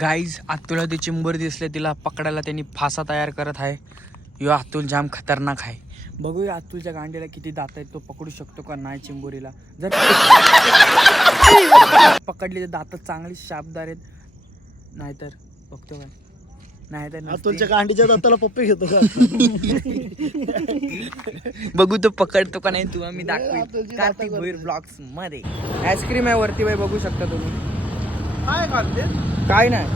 Guys आतुला ती चिंबर दिसले तिला पकडायला त्यांनी फासा तयार करत आहे. यो आतुल जाम खतरनाक आहे. बघूया आतुलच्या गांडीला किती दात आहेत तो पकडू शकतो का? नाही चिंबोरीला. जर पकडली तर दात चांगली शाबदार आहेत. नाहीतर बघतो काय. नाहीतर नसते. अतुलच्या कांडीच्या दाताला पप्पी घेतो का? बघू तो पकडतो का नाही तू आम्ही दाखवी आतुलची कार्तिक दातं भोईर ब्लॉग्समध्ये आईस्क्रीम आहे वरती बाई बघू शकता तुम्ही. काय घालते काय नाही.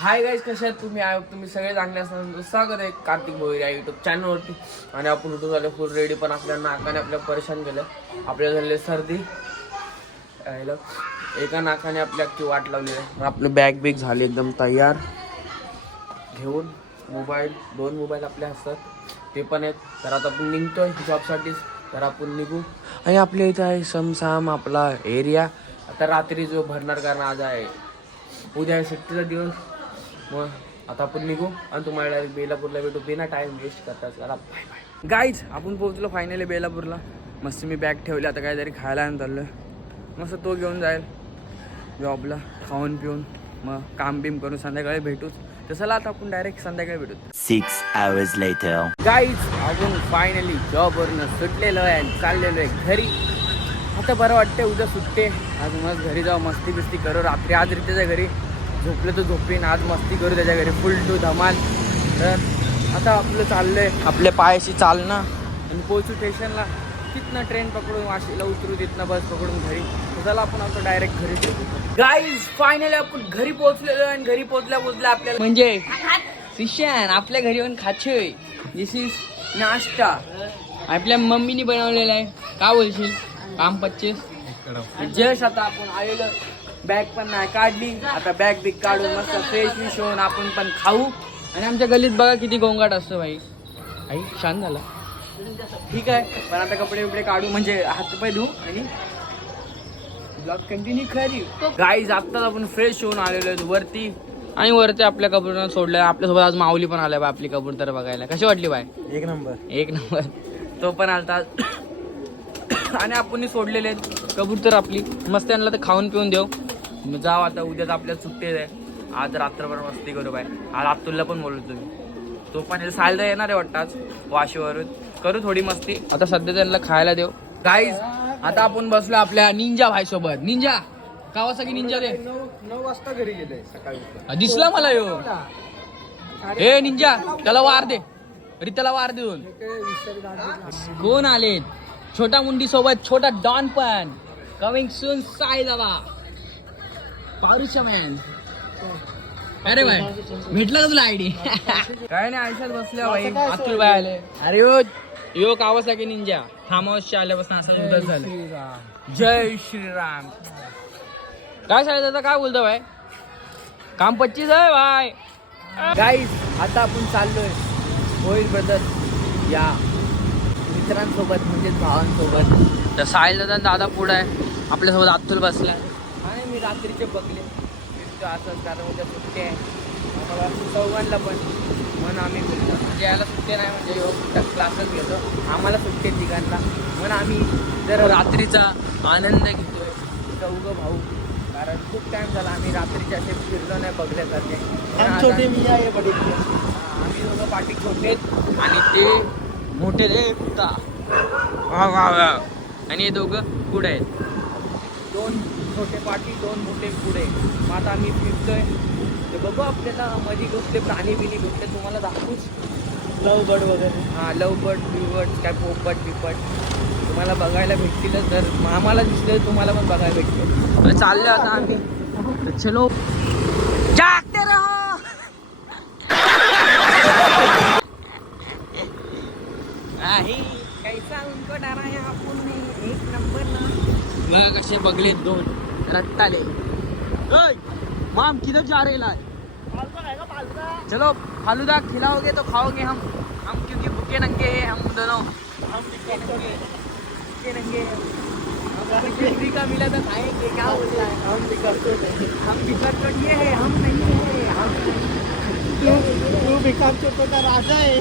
हाय गाईज कसे आहेत तुम्ही? आय तुम्ही सगळे चांगले असणार. स्वागत आहे कार्तिक भोईर या युट्यूब चॅनलवरती आणि आपण उठून झाले फुल रेडी पण आपल्या नाकाने आपल्या परेशान केलं. आपल्याला झाले सर्दी. एका नाकाने आपल्या अख्खी वाट लावली आहे. आपलं बॅग बिग झाली एकदम तयार. घेऊन मोबाईल दोन मोबाईल आपले असतात. ते पण आहेत. तर आता आपण निघतोय जॉबसाठीच. तर आपण निघू. आणि आपल्या इथं आहे समसाम आपला एरिया. आता रात्री जो भरणार कारण आज आहे. उद्या आहे सुट्टीचा दिवस. मग आता आपण निघू आणि तुम्हाला बेलापूरला भेटू. बिना टाइम वेस्ट करता चला बाय बाय गाईज आपण पोहोचलो फायनली बेलापूरला. मस्त मी बॅग ठेवली. आता काहीतरी खायला आणि चाललोय. मस्त तो घेऊन जाईल. जॉबला खाऊन पिऊन. मग काम बिम करून संध्याकाळी भेटूच. तसं आता आपण डायरेक्ट संध्याकाळी भेटू. Six hours later. गाईज आपण फायनली जॉबवरनं सुटलेलो आहे आणि चाललेलो आहे घरी. आता बरं वाटतंय उद्या सुट्टे आज मस्त घरी जाऊ मस्ती बिस्ती करू. रात्री आज रित्याच्या घरी. झोपलं तर झोपेन. आज मस्ती करू त्याच्या घरी. फुल टू धमाल. तर आता आपलं चाललंय. आपल्या पायाशी चालणं. आणि पोहोचू स्टेशनला तिथनं ट्रेन पकडून वाशीला उतरू तिथनं बस पकडून घरी. तर चला आपण आमचं डायरेक्ट घरी गाईज फायनली आपण घरी पोहोचलेलो आणि घरी पोहोचल्या पोहोचल्या आपल्याला म्हणजे शिष्यान आपल्या घरी येऊन खाचे दिस इज नाश्ता. आपल्या मम्मीनी बनवलेला आहे. का बोलशील? काम पच्चीस. जस्ट आता आपण आलेलो. बॅग पण नाही काढली. आता बॅग बिग काढून मस्त फ्रेश विश होऊन आपण पण खाऊ. आणि आमच्या गल्लीत बघा किती गोंगाट असतो भाई आई शांत झाला. ठीक आहे. पण आता कपडे बिपडे काढू. म्हणजे हातपाय धुऊ आणि ब्लॉग कंटिन्यू करी. गाईज आत्ताच आपण फ्रेश होऊन आलेलो आहेत वरती. आणि वरती आपल्या कबूतर सोडलं आपल्यासोबत आज माऊली पण आल्या बाय आपली कबूतर बघायला. कशी वाटली बाय? एक नंबर. एक नंबर. तो पण आलता. आणि आपण सोडलेले आहेत. कबूतर आपली. मस्त त्यांना ते खाऊन पिऊन देऊ. जाऊ आता उद्याच आपल्या सुट्टी आहे. आज रात्रभर मस्ती करू बाय. आज अब्दुलला पण बोललो तुम्ही तो पण सायला येणार आहे वाटतं आज. वाशीवरून. करू थोडी मस्ती. आता सध्या त्यांना खायला देऊ. गाईज आता आपण बसलो आपल्या निंजा भाई सोबत. निंजा कावासाठी निंजा दे नऊ वाजता घरी गेले सकाळी हा, दिसला मला यो. ए निंजा त्याला वार दे. अरे त्याला वार देऊन. कोण आले छोटा मुंडी सोबत छोटा डॉन पण. कमिंग सून साई दादा पारुशा मॅन अरे बाय भेटला का तुला आयडी काय नाही आयुष्यात बसल्या भाई. अतुल भाई आले. अरे यो कावासाकी निंजा फार्महाऊसच्या आल्यापासून असं उदर झालं. जय श्रीराम. काय सांगितलं आता काय बोलतो भाई? काम पच्चीस आहे भाई. गाईज आता आपण चाललोय होईल ब्रदर या मित्रांसोबत म्हणजेच भावांसोबत. तर साहिल दादा आणि दादा पुढं आहे. आपल्यासोबत अतुल बसलाय. आणि मी रात्रीचे बघले. फिरतो असंच कारण उद्या सुट्टी आहे. आम्हाला चौघांना पण म्हणून आम्ही फिरतो म्हणजे याला सुट्टी नाही म्हणजे योग क्लासेस घेतो. आम्हाला सुट्टी आहे तिघांना. म्हणून आम्ही जर रात्रीचा आनंद घेतोय. चौघं भाऊ. कारण खूप टाइम झाला आम्ही रात्रीचे असे फिरलो नाही बघल्यासारखे छोटे मिया ये बड़े मियां. आम्ही दोघं पाठी छोटे आहेत आणि ते मोठे रे कुत्ता. वा वा वा. आणि हे दोघं पुढे आहेत. दोन छोटे पाठी दोन मोठे पुढे. मग आता आम्ही फिरतोय. ते बघू आपल्याला मध्ये कुठले प्राणी बिनी भेटले तुम्हाला दाखवूच. लव बर्ड वगैरे. हां लवबट बिवट काय पोपट बिपट. तुम्हाला बघायला भेटतीलच तर आम्हाला दिसले तुम्हाला पण बघायला भेटतील. चाललो आता आम्ही. चलो. जागते रहो! कैसा उनको आपने एक नंबर ना. कसे बघले दोन. ओय, माम किधर जा रहे लाए चलो फालूदा खिलाओगे तो खाओगे हम। हम क्योंकि भूखे नंगे हैं हम दोनों। हम भूखे नंगे हैं। का मिला था खाएँगे क्या बोल रहा है हम तो हम तो ये है हम नहीं है हम छोटा राजा आहे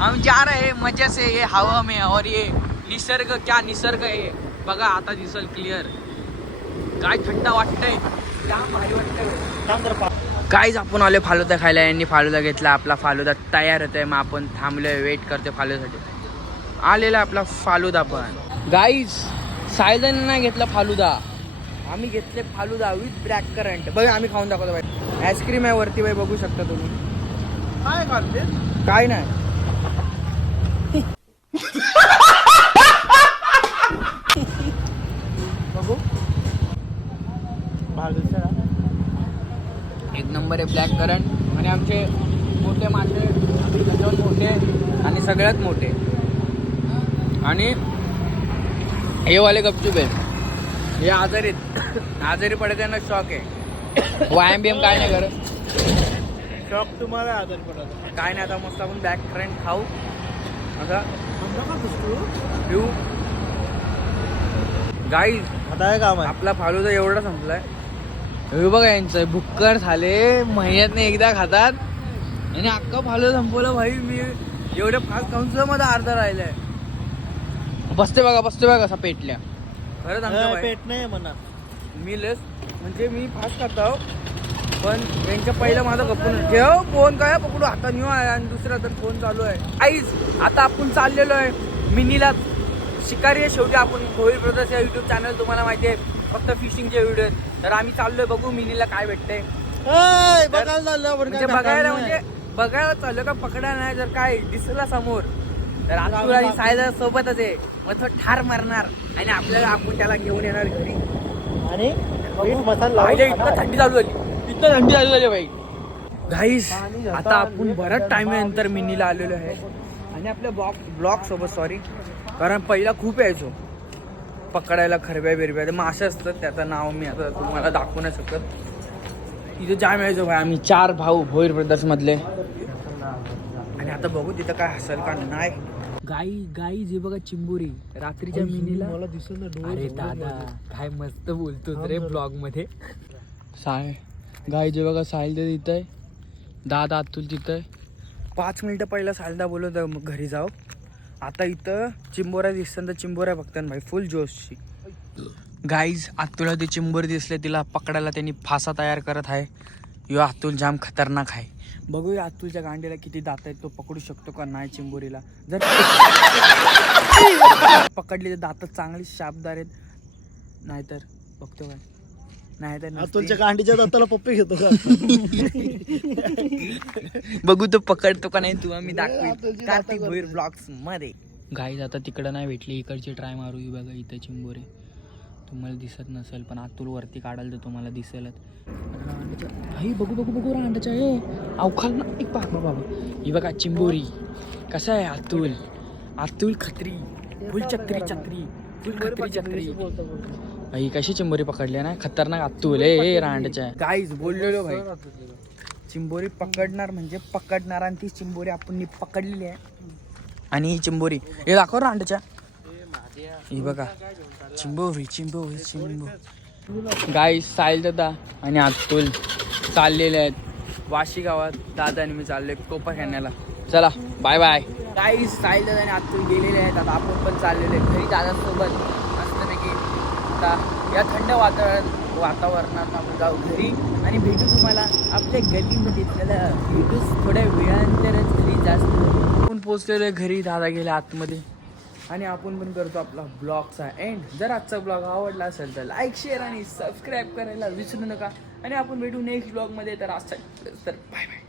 हम जा रहे हैं मज़े से ये हवा में और ये निसर्ग क्या निसर्ग आहे बघा आता दिसल क्लिअर काय थंड वाटतंय. काहीच आपण आले फालुदा खायला. यांनी फालुदा घेतला. आपला फालुदा तयार होतोय. मग आपण थांबलोय. वेट करतोय फालुदासाठी. आलेला आपला फालुदा पण. गाईज सायदन घेतला फालुदा. आम्ही घेतले फालुदा विथ ब्लॅक करंट बघा आम्ही खाऊन दाखवतो बाई. आईस्क्रीम आहे वरती बाई बघू शकता तुम्ही. काय घालते काय नाही बघू भागलचा एक नंबर आहे ब्लॅक करंट आणि आमचे मोठे मासे त्याच्यावर मोठे आणि सगळ्यात मोठे. आणि हे वाले गपचूप आहे. हे आजारी आहेत. आजारी पडे त्यांना शॉक आहे. व्यायाम बियाम काय नाही करत शॉक तुम्हाला आदर पडत काय नाही आता मस्त आपण ब्लॅक करंट खाऊ. आता पिऊ. गाई आता काय काम आहे. आपला फालुदा एवढा संपलाय. हे बघा यांचं बुक्कर झाले महिन्यात एकदा खातात. आणि अख्खा फालुदा संपवलं भाई मी एवढं फास्ट खाऊन सुद्धा माझा अर्धा राहिलाय. बसते बघा बसते बघा कसा पेटल्या. खरंच आमचं भाई. पेट नाही म्हणा मी लस म्हणजे मी फास्ट खातो पण यांच्या पहिलं माझा गप्पून ठेव फोन काय पकडू. हातात नेऊ आहे आणि दुसरा तर फोन चालू आहे. आईच आता आपण चाललेलो आहे. मिनीला शिकारी आहे. शेवटी आपण होईल ब्रदर्स या युट्यूब चॅनल तुम्हाला माहिती आहे फक्त फिशिंगचे व्हिडिओ आहेत. तर आम्ही चाललोय बघू मिनीला काय भेटतंय. बघायला म्हणजे बघायला म्हणजे. बघायला चाललं का पकडा नाही जर काय दिसला समोर. तर आणि सायदा सोबतच आहे. मग तो ठार मारणार. आणि आपल्याला आपण त्याला घेऊन येणार घरी. आणि इतकं. थंडी चालू झाली. इतकं थंडी चालू झाली बाई. घाईस जातं आता आपण बराच टाइम नंतर मिनीला आलेलो आहे. आणि आपल्या ब्लॉक ब्लॉक सोबत सॉरी कारण पहिला खूप यायचो. पकडायला खरब्या बिरब्या. ते मासे असतात त्याचं नाव मी आता तुम्हाला दाखवू नाही शकत. इथे जाम यायचो भाई. आम्ही चार भाऊ भोईर ब्रदर्स मधले. आणि आता बघू तिथं काय हसल का नाही. गाई गाई जे बघा चिंबुरी. रात्रीच्या मिनीला. मला दिसत ना डोळे अरे दादा काय मस्त बोलतो रे ब्लॉगमध्ये साय गाय जे बघा साहिल ते तिथं आहे. दादा अतुल तिथं आहे. पाच मिनिटं पहिला सायलदा बोलत मग घरी जाऊ. आता इथं चिंबोऱ्या दिसतात तर चिंबोऱ्या बघतात भाई फुल जोशची. गाईज अतुला ते चिंबोरी दिसले तिला पकडायला त्यांनी फासा तयार करत आहे. यो अतुल जाम खतरनाक आहे. बघूया अतुलच्या गांडीला किती दात आहेत तो पकडू शकतो का नाही चिंबोरीला. जर पकडले तर दात चांगले शाबदार आहेत. नाहीतर बघतो काय. नाहीतर नसते. तुमच्या कांडीच्या दाताला पप्पी घेतो का? बघू तो पकडतो का नाही तू आम्ही दाखवू अतुलची कार्तिक दाता भोईर ब्लॉग्समध्ये. गाईज आता तिकडं नाही भेटली इकडची ट्राय मारू ही बघा इथं चिंबोरे. तुम्हाला दिसत नसेल पण आतूल वरती काढाल तर तुम्हाला दिसेलच. आई बघू बघू बघू रांडाच्या ए अवखाल ना. एक पाक बाबा ही बघा चिंबोरी. कसं आहे अतुल अतुल खत्री. फुल चक्री चक्री. फुल खत्री चक्री. आई कशी चिंबोरी पकडली ना? खतरनाक अतुल ए ए रांडच्या. गाईज बोललेलो भाई. चिंबोरी पकडणार म्हणजे पकडणार आणि ती चिंबोरी आपण पकडलेली आहे. आणि ही चिंबोरी. हे दाखव रांडच्या. ही बघा. चिंबोरी चिंबोरी चिंबो. गाई साईल दादा आणि अतुल चाललेले आहेत. वाशी गावात दादा आणि मी चाललोय कोपा खेळण्याला चला बाय बाय गाई साईल दादा आणि अतुल गेलेले आहेत. आता आपण पण चाललेले आहेत घरी दादासोबत. आता या थंड वातावरण वातावरणात आपण जाऊ घरी आणि भेटू तुम्हाला आपल्या गल्लीमध्ये. त्याला भेटूच थोड्या वेळानंतरच घरी जास्त आपण पोचलेलं घरी दादा गेले आतमध्ये. आणि आपण पण करतो आपला ब्लॉगचा एंड जर आजचा ब्लॉग आवडला असेल तर लाईक शेअर आणि सबस्क्राईब करायला विसरू नका. आणि आपण भेटू नेक्स्ट ब्लॉगमध्ये तर आज तर बाय बाय